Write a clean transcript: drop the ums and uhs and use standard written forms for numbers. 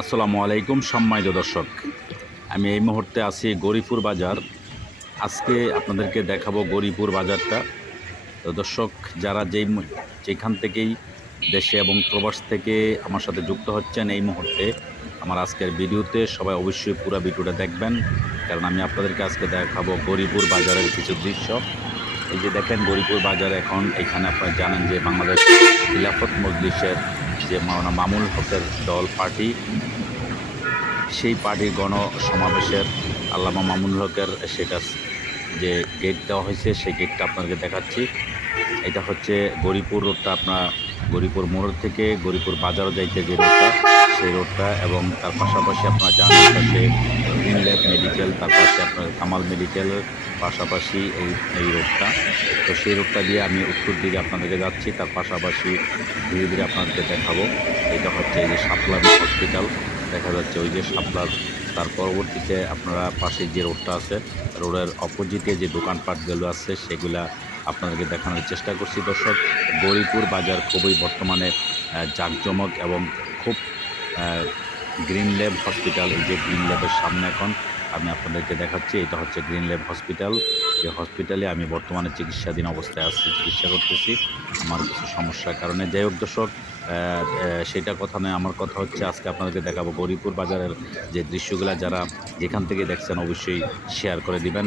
আসসালামু আলাইকুম সম্মানিত দর্শক, আমি এই মুহূর্তে আছি গৌরীপুর বাজার। আজকে আপনাদেরকে দেখাবো গৌরীপুর বাজারটা। তো দর্শক, যারা যেখান থেকেই দেশে এবং প্রবাস থেকে আমার সাথে যুক্ত হচ্ছেন এই মুহূর্তে আমার আজকের ভিডিওতে, সবাই অবশ্যই পুরো ভিডিওটা দেখবেন, কারণ আমি আপনাদেরকে আজকে দেখাবো গৌরীপুর বাজারের কিছু দৃশ্য। এই যে দেখেন গৌরীপুর বাজার, এখন এখানে আপনারা জানেন যে বাংলাদেশ খিলাফত মজলিসের যে মাওলানা মামুনুল হকের দল পার্টি, সেই পার্টির গণসমাবেশের আল্লামা মামুনুল হকের সেটা যে গেট দেওয়া হয়েছে, সেই গেটটা আপনাদেরকে দেখাচ্ছি। এটা হচ্ছে গৌরীপুর রোডটা, আপনার গৌরীপুর মোড় থেকে গৌরীপুর বাজারও যাইতে যে রোডটা, সেই রোডটা, এবং তার পাশাপাশি আপনারা জানেন পাশে গ্রিন ল্যাব মেডিকেল, তার পাশে আপনার কামাল মেডিকেলের পাশাপাশি এই রোডটা। তো সেই রোডটা দিয়ে আমি উত্তর দিকে আপনাদেরকে যাচ্ছি, তার পাশাপাশি ধীরে ধীরে আপনাদেরকে দেখাবো। এটা হচ্ছে এই যে শাপলা হসপিটাল দেখা যাচ্ছে, ওই যে শাপলার তার পরবর্তীতে আপনারা পাশে যে রোডটা আছে, রোডের অপোজিটে যে দোকানপাটগুলো আছে সেগুলা আপনাদেরকে দেখানোর চেষ্টা করছি। দর্শক, গৌরীপুর বাজার খুবই বর্তমানে জাঁকজমক এবং খুব গ্রিন ল্যাব হসপিটাল, এই যে গ্রিন ল্যাবের সামনে এখন আমি আপনাদেরকে দেখাচ্ছি, এটা হচ্ছে গ্রিন ল্যাব হসপিটাল। যে হসপিটালে আমি বর্তমানে চিকিৎসাধীন অবস্থায় আছি, চিকিৎসা করতেছি আমার কিছু সমস্যার কারণে। যাই হোক দর্শক, সেটা কথা নয়, আমার কথা হচ্ছে আজকে আপনাদেরকে দেখাবো গৌরীপুর বাজারের যে দৃশ্যগুলো। যারা যেখান থেকে দেখছেন অবশ্যই শেয়ার করে দিবেন।